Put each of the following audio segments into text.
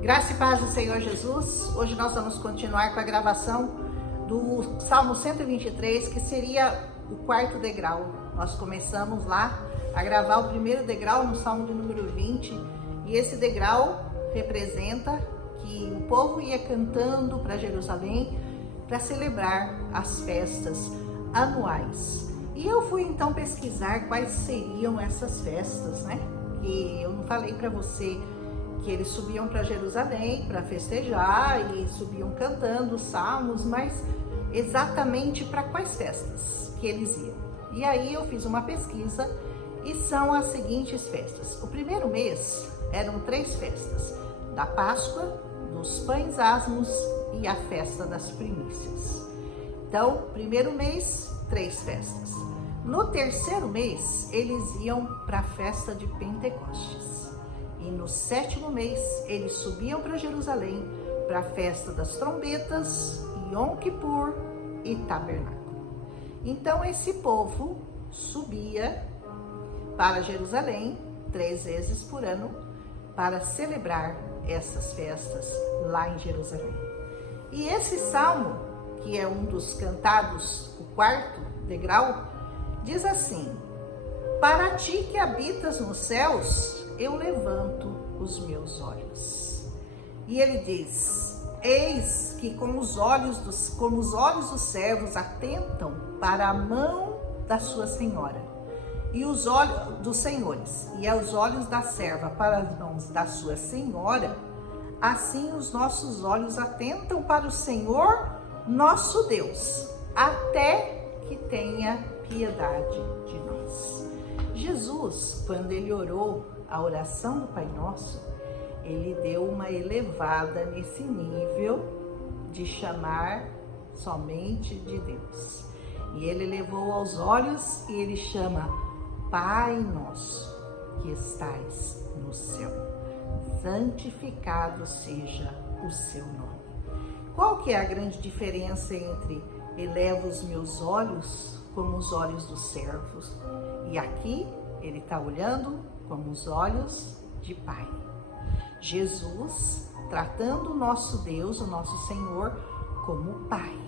Graça e paz do Senhor Jesus. Hoje nós vamos continuar com a gravação do Salmo 123, que seria o quarto degrau. Nós começamos lá a gravar o primeiro degrau no Salmo de número 20, e esse degrau representa que o povo ia cantando para Jerusalém para celebrar as festas anuais. E eu fui então pesquisar quais seriam essas festas, né? Que eu não falei para você que eles subiam para Jerusalém para festejar e subiam cantando os salmos, mas exatamente para quais festas que eles iam. E aí eu fiz uma pesquisa e são as seguintes festas. O primeiro mês eram 3 festas: da Páscoa, dos Pães Asmos e a festa das primícias. Então, primeiro mês, 3 festas. No terceiro mês, eles iam para a festa de Pentecostes. E no 7º mês, eles subiam para Jerusalém para a festa das trombetas, Yom Kippur e Tabernáculo. Então, esse povo subia para Jerusalém 3 vezes por ano para celebrar essas festas lá em Jerusalém. E esse salmo, que é um dos cantados, o quarto degrau, diz assim: para ti que habitas nos céus, eu levanto os meus olhos. E ele diz: eis que como os olhos dos servos atentam para a mão da sua senhora, e os olhos dos senhores, e aos olhos da serva para as mãos da sua senhora, assim os nossos olhos atentam para o Senhor nosso Deus, até que tenha piedade de nós. Jesus, quando ele orou a oração do Pai Nosso, ele deu uma elevada nesse nível de chamar somente de Deus. E ele elevou aos olhos e ele chama: Pai Nosso, que estais no céu, santificado seja o seu nome. Qual que é a grande diferença entre elevo os meus olhos como os olhos dos servos, e aqui ele está olhando como os olhos de Pai? Jesus tratando o nosso Deus, o nosso Senhor, como Pai,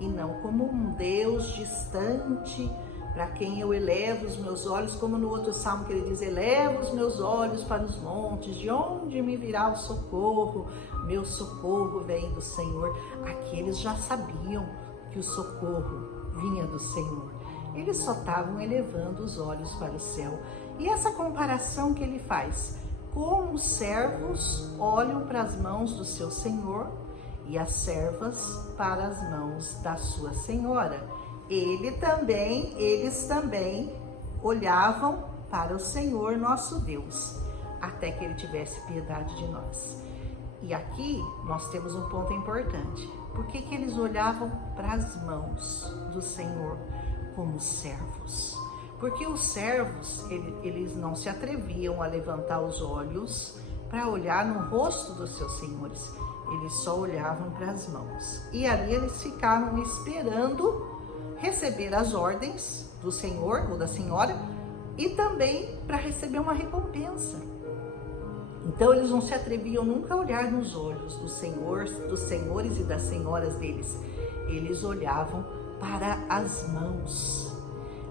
e não como um Deus distante para quem eu elevo os meus olhos, como no outro salmo que ele diz: elevo os meus olhos para os montes, de onde me virá o socorro? Meu socorro vem do Senhor. Aqui eles já sabiam que o socorro vinha do Senhor. Eles só estavam elevando os olhos para o céu. E essa comparação que ele faz: como os servos olham para as mãos do seu Senhor e as servas para as mãos da sua senhora. Eles também olhavam para o Senhor nosso Deus, até que ele tivesse piedade de nós. E aqui nós temos um ponto importante. Por que eles olhavam para as mãos do Senhor como servos? Porque os servos, eles não se atreviam a levantar os olhos para olhar no rosto dos seus senhores. Eles só olhavam para as mãos. E ali eles ficavam esperando receber as ordens do Senhor ou da Senhora, e também para receber uma recompensa. Então eles não se atreviam nunca a olhar nos olhos dos senhores e das senhoras deles. Eles olhavam para as mãos.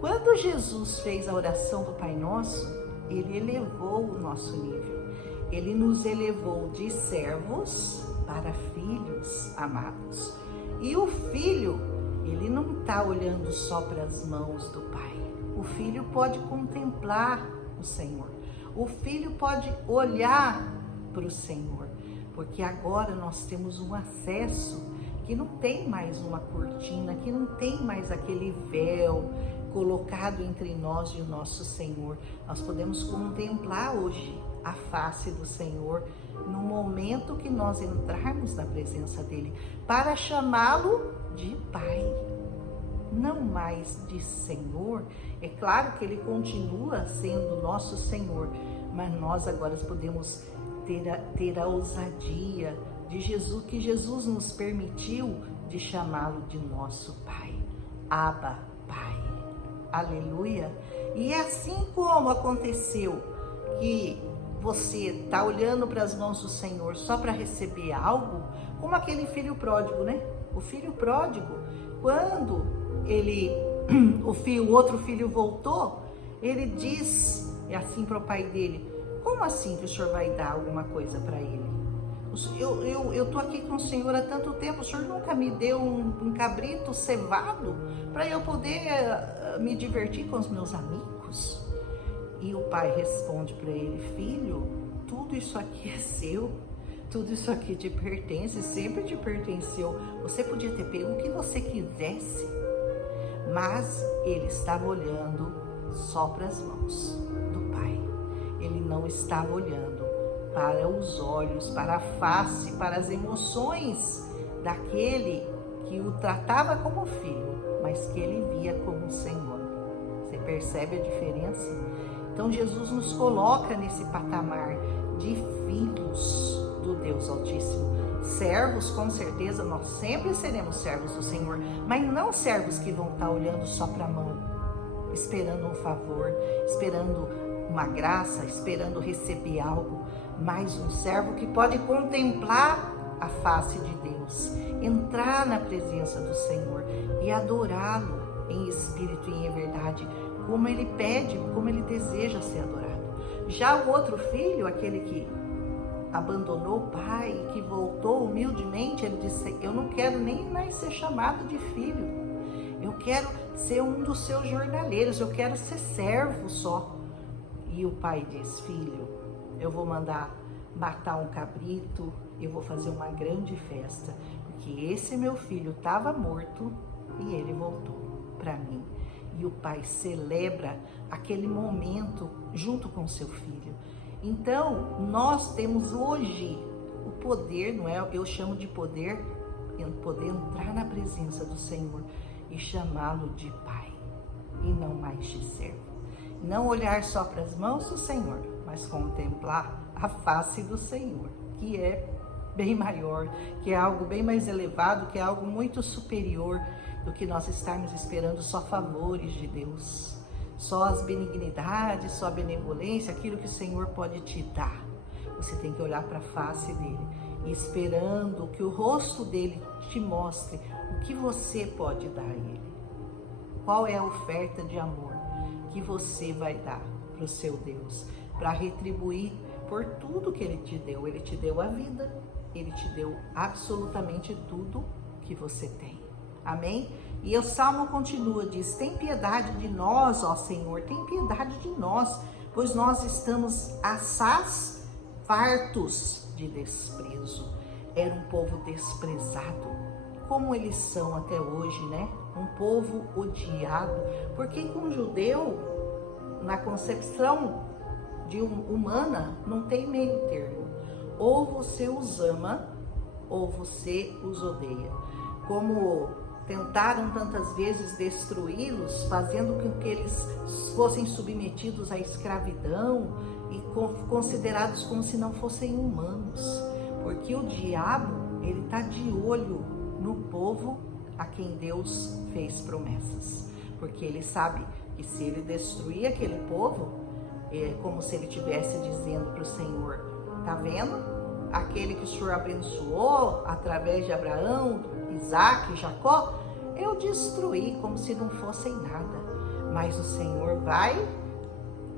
Quando Jesus fez a oração do Pai Nosso, ele elevou o nosso nível. Ele nos elevou de servos para filhos amados. E o filho, ele não está olhando só para as mãos do Pai. O filho pode contemplar o Senhor. O filho pode olhar para o Senhor, porque agora nós temos um acesso que não tem mais uma cortina, que não tem mais aquele véu colocado entre nós e o nosso Senhor. Nós podemos contemplar hoje a face do Senhor no momento que nós entrarmos na presença dele, para chamá-lo de Pai, não mais de Senhor. É claro que ele continua sendo nosso Senhor, mas nós agora podemos ter a ousadia de Jesus, que Jesus nos permitiu, de chamá-lo de nosso Pai. Abba, Pai. Aleluia. E assim como aconteceu que você está olhando para as mãos do Senhor só para receber algo, como aquele filho pródigo, né? O filho pródigo, quando o outro filho voltou, ele diz assim para o pai dele: como assim que o senhor vai dar alguma coisa para ele? Eu tô aqui com o senhor há tanto tempo, o senhor nunca me deu um cabrito cevado para eu poder me divertir com os meus amigos? E o pai responde para ele: filho, tudo isso aqui é seu, tudo isso aqui te pertence, sempre te pertenceu. Você podia ter pego o que você quisesse, mas ele estava olhando só para as mãos do pai. Ele não estava olhando para os olhos, para a face, para as emoções daquele que o tratava como filho, mas que ele via como um Senhor. Você percebe a diferença? Então Jesus nos coloca nesse patamar de filhos do Deus Altíssimo. Servos, com certeza, nós sempre seremos servos do Senhor, mas não servos que vão estar olhando só para a mão, esperando um favor, esperando uma graça, esperando receber algo, mas um servo que pode contemplar a face de Deus, entrar na presença do Senhor e adorá-lo em espírito e em verdade, como ele pede, como ele deseja ser adorado. Já o outro filho, aquele que abandonou o pai e que voltou humildemente, ele disse: eu não quero nem mais ser chamado de filho, eu quero ser um dos seus jornaleiros, eu quero ser servo só. E o pai diz: filho, eu vou mandar matar um cabrito, eu vou fazer uma grande festa, porque esse meu filho estava morto e ele voltou para mim. E o pai celebra aquele momento junto com seu filho. Então, nós temos hoje o poder, não é? Eu chamo de poder entrar na presença do Senhor e chamá-lo de pai, e não mais de servo. Não olhar só para as mãos do Senhor, mas contemplar a face do Senhor, que é bem maior, que é algo bem mais elevado, que é algo muito superior do que nós estarmos esperando só favores de Deus, só as benignidades, só a benevolência, aquilo que o Senhor pode te dar. Você tem que olhar para a face dele, esperando que o rosto dele te mostre o que você pode dar a ele. Qual é a oferta de amor que você vai dar para o seu Deus, para retribuir por tudo que ele te deu. Ele te deu a vida, ele te deu absolutamente tudo que você tem. Amém? E o Salmo continua, diz: tem piedade de nós, ó Senhor, tem piedade de nós, pois nós estamos assaz, fartos de desprezo. Era um povo desprezado, como eles são até hoje, né? Um povo odiado, porque com um judeu, na concepção humana, não tem meio termo. Ou você os ama, ou você os odeia. Como tentaram tantas vezes destruí-los, fazendo com que eles fossem submetidos à escravidão e considerados como se não fossem humanos. Porque o diabo, ele está de olho no povo a quem Deus fez promessas. Porque ele sabe que se ele destruir aquele povo, é como se ele estivesse dizendo para o Senhor: tá vendo? Aquele que o Senhor abençoou através de Abraão, Isaac e Jacó, eu destruí como se não fossem nada. Mas o Senhor vai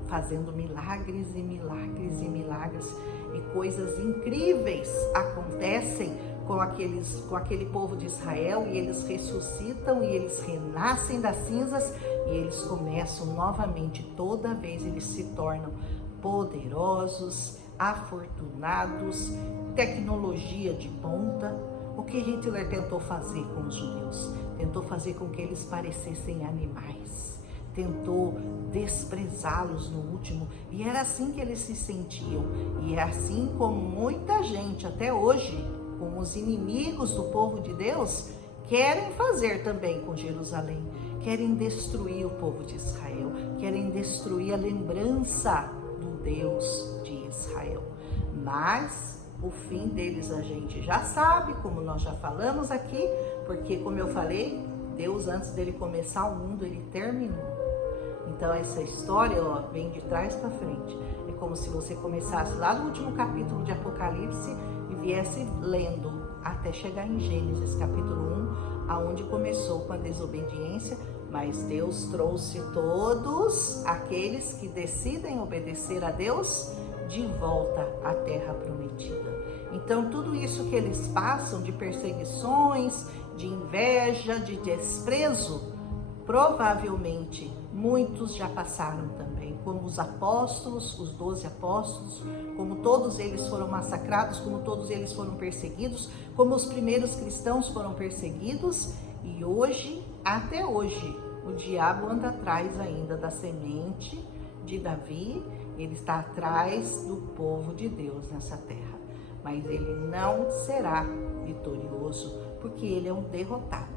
fazendo milagres e milagres e milagres, e coisas incríveis acontecem com aquele povo de Israel, e eles ressuscitam, e eles renascem das cinzas, e eles começam novamente. Toda vez eles se tornam poderosos, afortunados, tecnologia de ponta. O que Hitler tentou fazer com os judeus? Tentou fazer com que eles parecessem animais, tentou desprezá-los no último, e era assim que eles se sentiam. E é assim como muita gente até hoje, como os inimigos do povo de Deus, querem fazer também com Jerusalém. Querem destruir o povo de Israel, querem destruir a lembrança do Deus de Israel. Mas o fim deles a gente já sabe, como nós já falamos aqui, porque, como eu falei, Deus, antes dele começar o mundo, ele terminou. Então essa história, ó, vem de trás para frente. É como se você começasse lá no último capítulo de Apocalipse e viesse lendo até chegar em Gênesis capítulo 1, aonde começou com a desobediência, mas Deus trouxe todos aqueles que decidem obedecer a Deus de volta à terra prometida. Então tudo isso que eles passam de perseguições, de inveja, de desprezo, provavelmente muitos já passaram também, como os apóstolos, os 12 apóstolos, como todos eles foram massacrados, como todos eles foram perseguidos, como os primeiros cristãos foram perseguidos, e hoje, até hoje, o diabo anda atrás ainda da semente de Davi, ele está atrás do povo de Deus nessa terra, mas ele não será vitorioso, porque ele é um derrotado.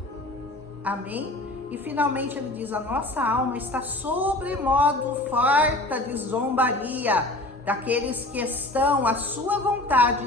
Amém? E finalmente ele diz, a nossa alma está sobremodo farta de zombaria daqueles que estão à sua vontade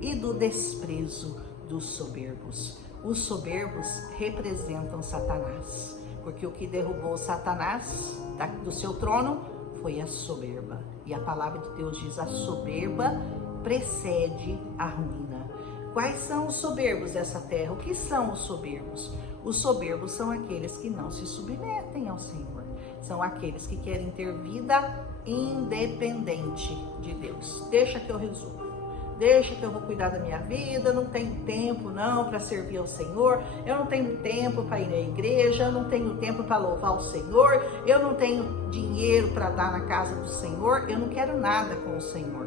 e do desprezo dos soberbos. Os soberbos representam Satanás, porque o que derrubou Satanás do seu trono foi a soberba. E a palavra de Deus diz, a soberba precede a ruína. Quais são os soberbos dessa terra? O que são os soberbos? Os soberbos são aqueles que não se submetem ao Senhor. São aqueles que querem ter vida independente de Deus. Deixa que eu resolvo. Deixa que eu vou cuidar da minha vida. Eu não tenho tempo não para servir ao Senhor. Eu não tenho tempo para ir à igreja. Eu não tenho tempo para louvar o Senhor. Eu não tenho dinheiro para dar na casa do Senhor. Eu não quero nada com o Senhor.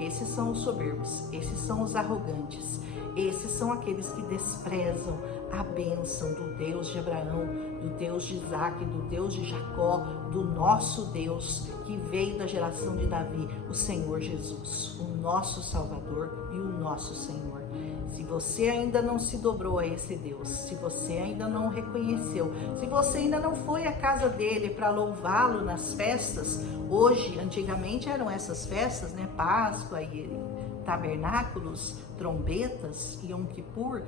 Esses são os soberbos. Esses são os arrogantes. Esses são aqueles que desprezam a bênção do Deus de Abraão, do Deus de Isaac, do Deus de Jacó, do nosso Deus que veio da geração de Davi, o Senhor Jesus, o nosso Salvador e o nosso Senhor. Se você ainda não se dobrou a esse Deus, se você ainda não o reconheceu, se você ainda não foi à casa dele para louvá-lo nas festas, hoje, antigamente eram essas festas, né? Páscoa e tabernáculos, trombetas e Yom Kippur.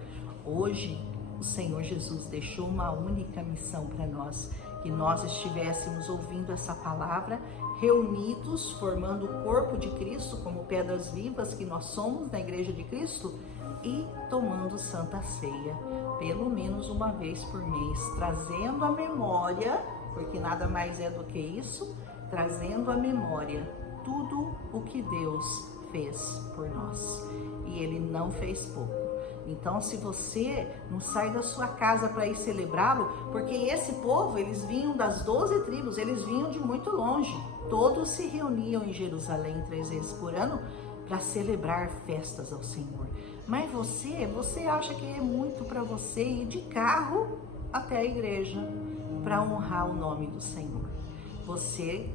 Hoje o Senhor Jesus deixou uma única missão para nós, que nós estivéssemos ouvindo essa palavra, reunidos, formando o corpo de Cristo, como pedras vivas que nós somos na igreja de Cristo, e tomando Santa Ceia, pelo menos uma vez por mês, trazendo à memória, porque nada mais é do que isso, trazendo à memória tudo o que Deus fez por nós. E Ele não fez pouco. Então, se você não sai da sua casa para ir celebrá-lo, porque esse povo, eles vinham das 12 tribos, eles vinham de muito longe. Todos se reuniam em Jerusalém 3 vezes por ano para celebrar festas ao Senhor. Mas você acha que é muito para você ir de carro até a igreja para honrar o nome do Senhor. Você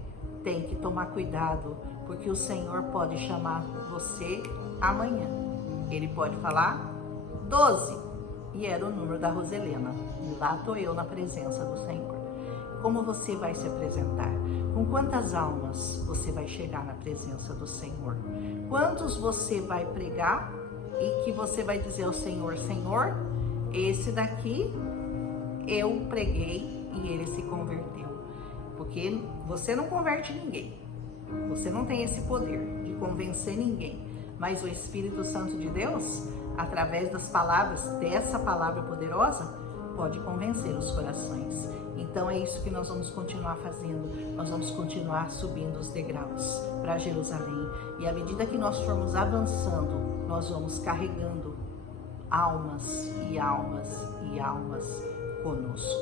tem que tomar cuidado, porque o Senhor pode chamar você amanhã. Ele pode falar 12, e era o número da Roselena. E lá estou eu na presença do Senhor. Como você vai se apresentar? Com quantas almas você vai chegar na presença do Senhor? Quantos você vai pregar e que você vai dizer ao Senhor, Senhor, esse daqui eu preguei e ele se converteu. Porque você não converte ninguém. Você não tem esse poder de convencer ninguém. Mas o Espírito Santo de Deus, através das palavras, dessa palavra poderosa, pode convencer os corações. Então é isso que nós vamos continuar fazendo. Nós vamos continuar subindo os degraus para Jerusalém. E à medida que nós formos avançando, nós vamos carregando almas e almas e almas conosco.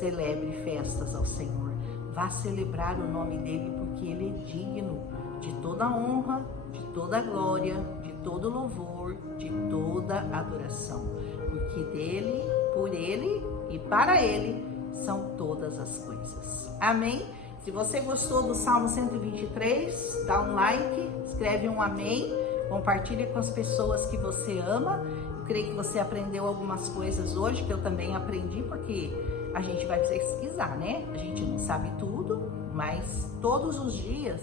Celebre festas ao Senhor. Vá celebrar o nome dele, porque ele é digno de toda honra, de toda glória, de todo louvor, de toda adoração. Porque dele, por ele e para ele são todas as coisas. Amém? Se você gostou do Salmo 123, dá um like, escreve um amém, compartilha com as pessoas que você ama. Eu creio que você aprendeu algumas coisas hoje, que eu também aprendi, porque a gente vai pesquisar, né? A gente não sabe tudo, mas todos os dias,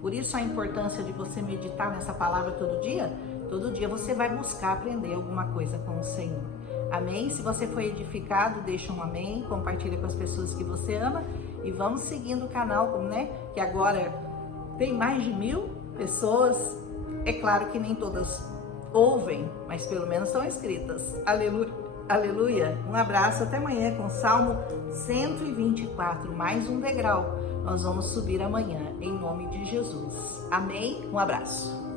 por isso a importância de você meditar nessa palavra todo dia você vai buscar aprender alguma coisa com o Senhor. Amém? Se você foi edificado, deixa um amém, compartilha com as pessoas que você ama e vamos seguindo o canal, né? Que agora tem mais de 1000 pessoas. É claro que nem todas ouvem, mas pelo menos estão inscritas. Aleluia, aleluia. Um abraço, até amanhã com Salmo 124, mais um degrau. Nós vamos subir amanhã, em nome de Jesus. Amém? Um abraço.